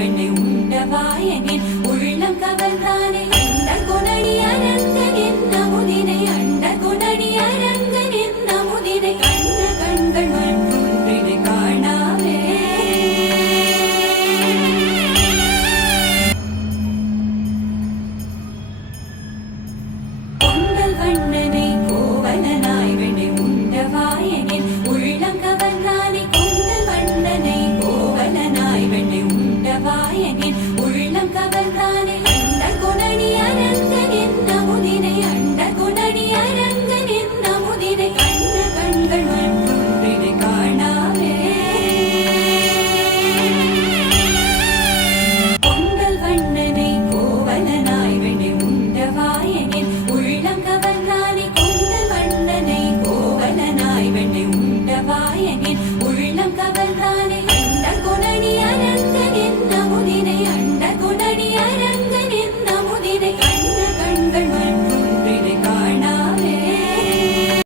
வெண்ணை உண்டவாயனின் உள்ளம் கவர்ந்தானே அண்ட கொணடி அரங்கன் என்ன முதினை அண்ட கொணடி அரங்கன் என்ன முதினை கண்ண கண்கள் மற்றொன்றினை காணாவே பொங்கல் வண்ணனை கோவலனாய் வெண்ணை உண்டவாயனின் உள்ளம் கவர்ந்தானே பொங்கல் வண்ணனை கோவலனாய் வெண்ணை உண்டவாயனின்